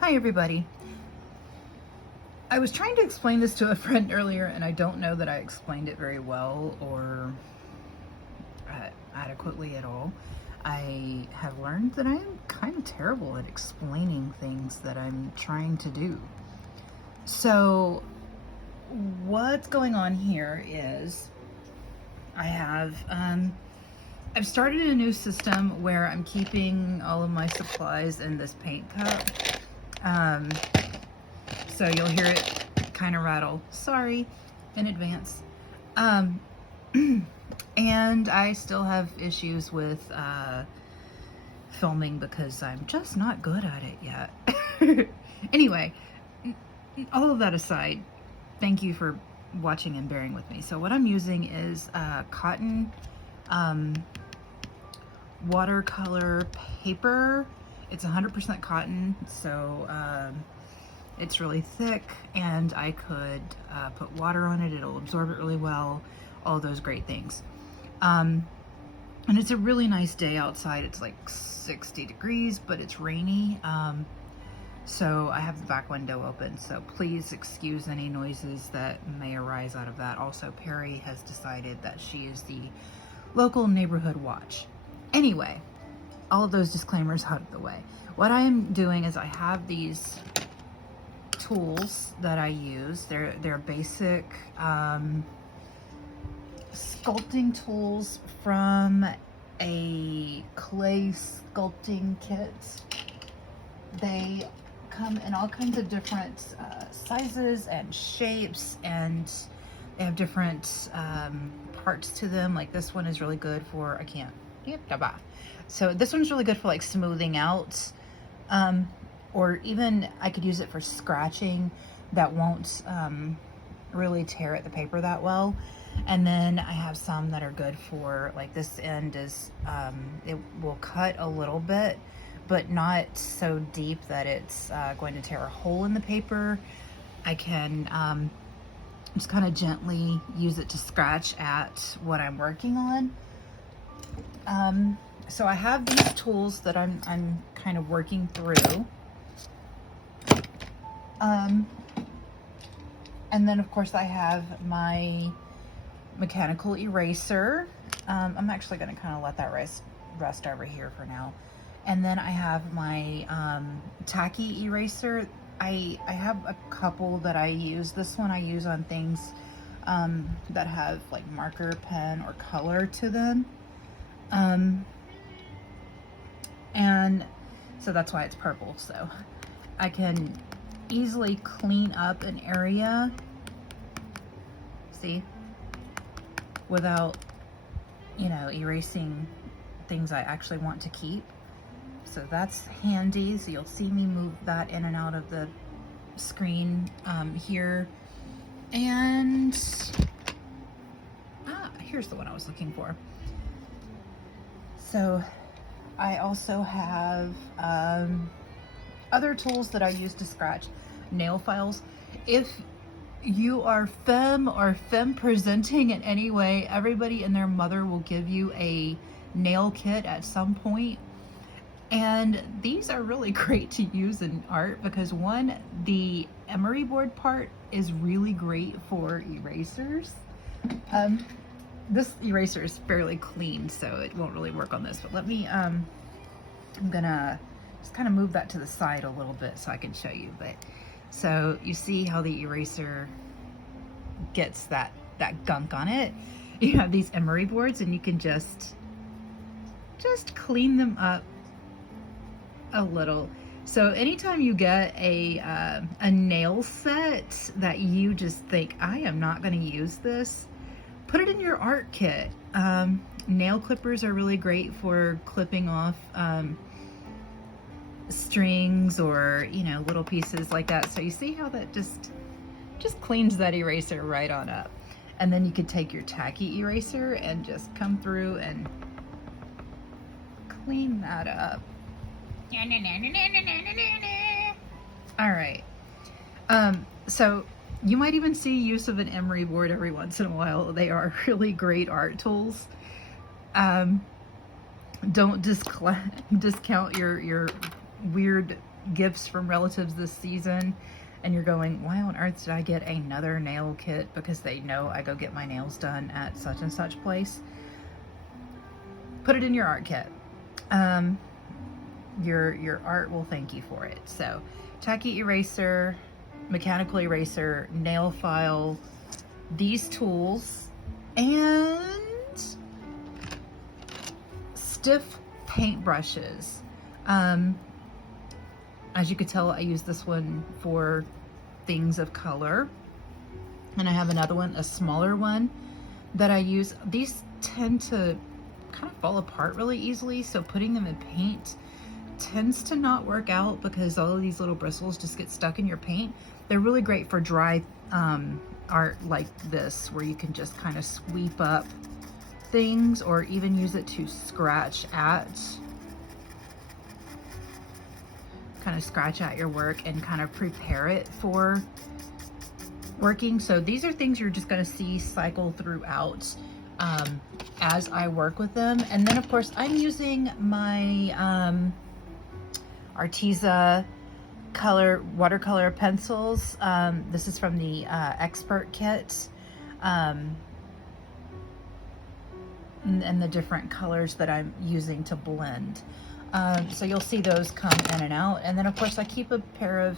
Hi everybody. I was trying to explain this to a friend earlier and I don't know that I explained it very well or adequately at all. I have learned that I am kind of terrible at explaining things that I'm trying to do. So what's going on here is I've started a new system where I'm keeping all of my supplies in this paint cup. So you'll hear it kind of rattle. Sorry in advance. And I still have issues with filming because I'm just not good at it yet. Anyway, all of that aside, thank you for watching and bearing with me. So what I'm using is cotton watercolor paper. It's 100% cotton, so it's really thick, and I could put water on it. It'll absorb it really well, all those great things. And it's a really nice day outside. It's like 60 degrees, but it's rainy. So I have the back window open, so please excuse any noises that may arise out of that. Also, Perry has decided that she is the local neighborhood watch. Anyway, all of those disclaimers out of the way. What I'm doing is I have these tools that I use. They're basic sculpting tools from a clay sculpting kit. They come in all kinds of different sizes and shapes, and they have different parts to them. Like this one is really good for, so this one's really good for like smoothing out, or even I could use it for scratching that won't really tear at the paper that well. And then I have some that are good for, like this end is, it will cut a little bit, but not so deep that it's going to tear a hole in the paper. I can just kind of gently use it to scratch at what I'm working on. So I have these tools that I'm kind of working through. And then of course I have my mechanical eraser. I'm actually going to kind of let that rest over here for now. And then I have my tacky eraser. I have a couple that I use. This one I use on things that have like marker, pen, or color to them. And so that's why it's purple. So I can easily clean up an area, see, without, you know, erasing things I actually want to keep. So that's handy. So you'll see me move that in and out of the screen here. And here's the one I was looking for. So I also have other tools that I use to scratch nail files. If you are femme or femme presenting in any way, everybody and their mother will give you a nail kit at some point. And these are really great to use in art because one, the emery board part is really great for erasers. This eraser is fairly clean, so it won't really work on this, but let me, I'm gonna just kind of move that to the side a little bit so I can show you. But so you see how the eraser gets that gunk on it. You have these emery boards and you can just clean them up a little. So anytime you get a nail set that you just think, I am not going to use this, put it in your art kit. Nail clippers are really great for clipping off strings or, you know, little pieces like that. So you see how that just cleans that eraser right on up. And then you could take your tacky eraser and just come through and clean that up. All right. So you might even see use of an emery board every once in a while. They are really great art tools. Don't discount your weird gifts from relatives this season and you're going, why on earth did I get another nail kit? Because they know I go get my nails done at such and such place. Put it in your art kit. Your art will thank you for it. So tacky eraser, mechanical eraser, nail file, these tools, and stiff paint brushes. As you could tell, I use this one for things of color, and I have another one, a smaller one, that I use. These tend to kind of fall apart really easily, so putting them in paint tends to not work out because all of these little bristles just get stuck in your paint. They're really great for dry art like this, where you can just kind of sweep up things or even use it to scratch at your work and kind of prepare it for working. So these are things you're just going to see cycle throughout as I work with them. And then of course I'm using my Arteza watercolor pencils. This is from the expert kit, and the different colors that I'm using to blend. So you'll see those come in and out. And then of course I keep a pair of,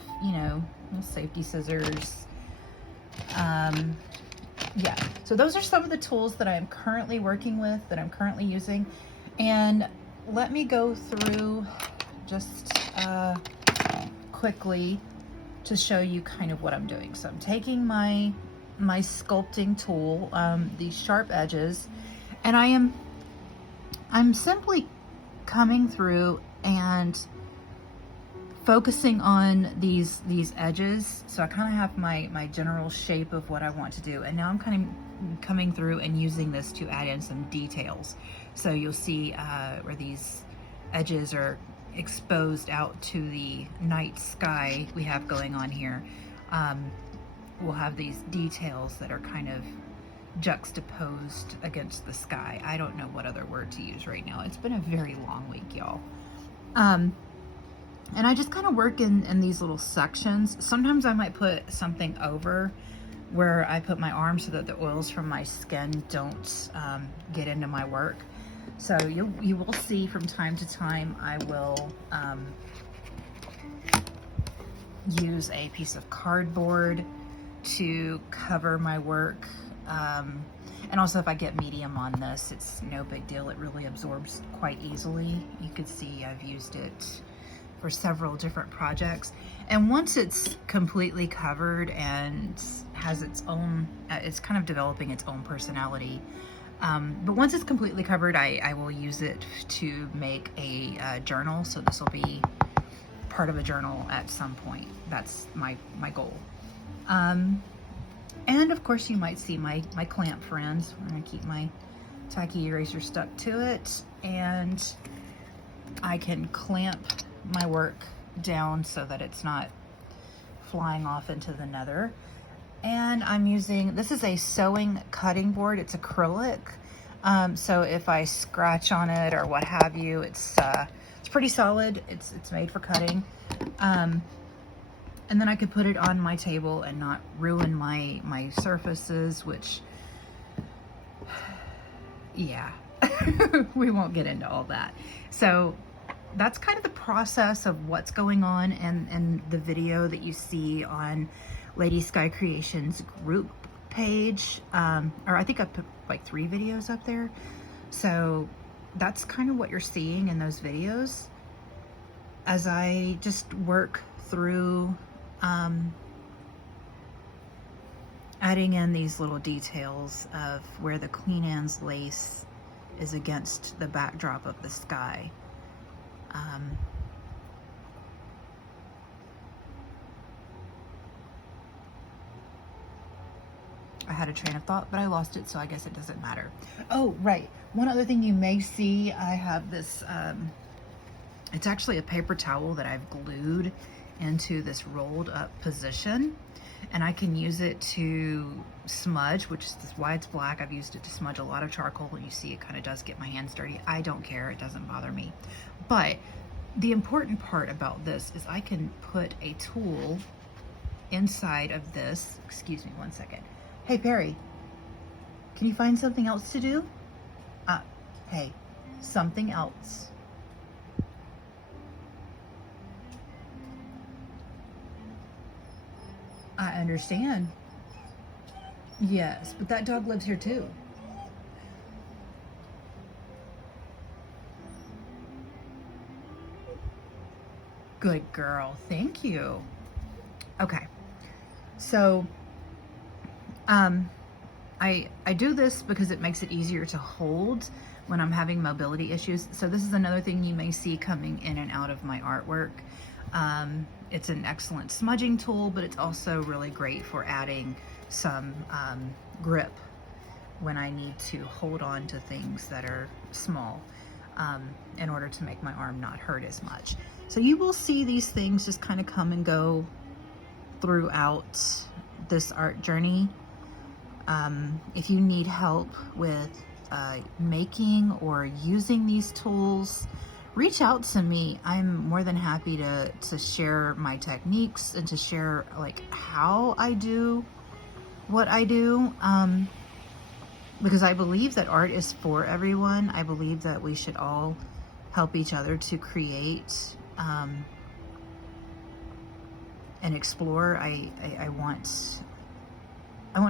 safety scissors. Yeah, so those are some of the tools that I'm currently working with, that I'm currently using. And let me go through just quickly to show you kind of what I'm doing. So I'm taking my sculpting tool, these sharp edges, and I'm simply coming through and focusing on these edges. So I kind of have my general shape of what I want to do, and now I'm kind of coming through and using this to add in some details. So you'll see where these edges are exposed out to the night sky we have going on here. We'll have these details that are kind of juxtaposed against the sky. I don't know what other word to use right now. It's been a very long week, y'all. And I just kind of work in these little sections. Sometimes I might put something over where I put my arm so that the oils from my skin don't get into my work. So you will see from time to time I will use a piece of cardboard to cover my work. And also if I get medium on this, it's no big deal. It really absorbs quite easily. You could see I've used it for several different projects. And once it's completely covered and has its own, it's kind of developing its own personality. But once it's completely covered, I will use it to make a journal. So this will be part of a journal at some point. That's my goal. And of course you might see my clamp friends. I'm gonna keep my tacky eraser stuck to it, and I can clamp my work down so that it's not flying off into the nether. And I'm using, this is a sewing cutting board. It's acrylic. So if I scratch on it or what have you, it's pretty solid. It's made for cutting. And then I could put it on my table and not ruin my surfaces, which, yeah, we won't get into all that. So that's kind of the process of what's going on in the video that you see on Lady Skhi Creations group page. Or I think I put like 3 videos up there. So that's kind of what you're seeing in those videos as I just work through adding in these little details of where the Queen Anne's lace is against the backdrop of the sky. I had a train of thought, but I lost it, so I guess it doesn't matter. Oh, right. One other thing you may see, I have this, it's actually a paper towel that I've glued into this rolled up position, and I can use it to smudge, which is why it's black. I've used it to smudge a lot of charcoal, and you see it kind of does get my hands dirty. I don't care, it doesn't bother me. But the important part about this is I can put a tool inside of this. Excuse me one second. Hey, Perry, can you find something else to do? Hey, something else. I understand. Yes, but that dog lives here too. Good girl. Thank you. Okay. So, I do this because it makes it easier to hold when I'm having mobility issues. So this is another thing you may see coming in and out of my artwork. It's an excellent smudging tool, but it's also really great for adding some grip when I need to hold on to things that are small in order to make my arm not hurt as much. So you will see these things just kind of come and go throughout this art journey. If you need help with making or using these tools, reach out to me. I'm more than happy to share my techniques and to share like how I do what I do, because I believe that art is for everyone. I believe that we should all help each other to create and explore. I want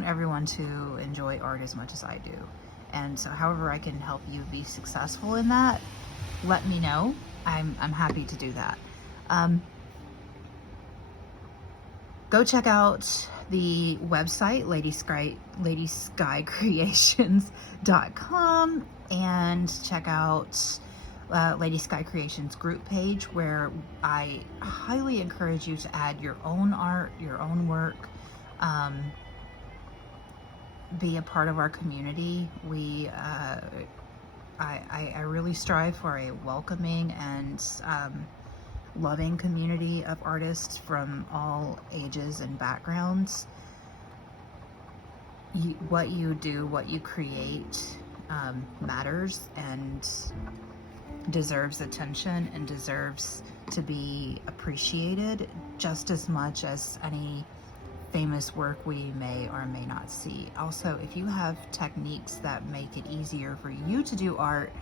everyone to enjoy art as much as I do. And so however I can help you be successful in that, let me know. I'm happy to do that. Go check out the website, ladyskycreations.com, and check out Lady Skhi Creations group page, where I highly encourage you to add your own art, your own work. Be a part of our community. I really strive for a welcoming and loving community of artists from all ages and backgrounds. What you do, what you create matters and deserves attention and deserves to be appreciated just as much as any famous work we may or may not see. Also, if you have techniques that make it easier for you to do art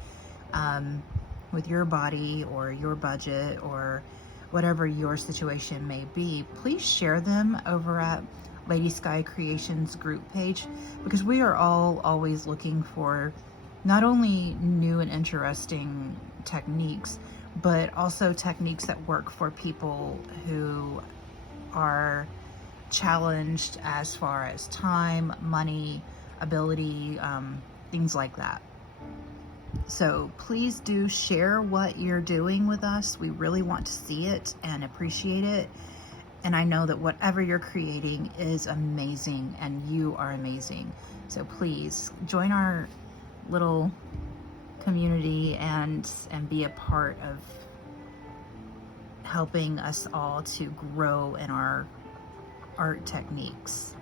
with your body or your budget or whatever your situation may be, please share them over at Lady Skhi Creations group page, because we are all always looking for not only new and interesting techniques, but also techniques that work for people who are challenged as far as time, money, ability, things like that. So please do share what you're doing with us. We really want to see it and appreciate it. And I know that whatever you're creating is amazing and you are amazing. So please join our little community and be a part of helping us all to grow in our art techniques.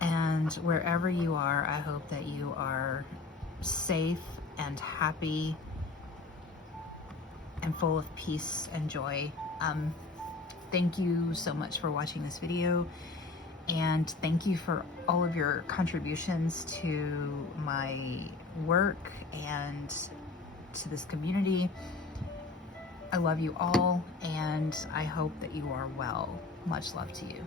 And wherever you are, I hope that you are safe and happy and full of peace and joy. Thank you so much for watching this video, and thank you for all of your contributions to my work and to this community. I love you all, and I hope that you are well. Much love to you.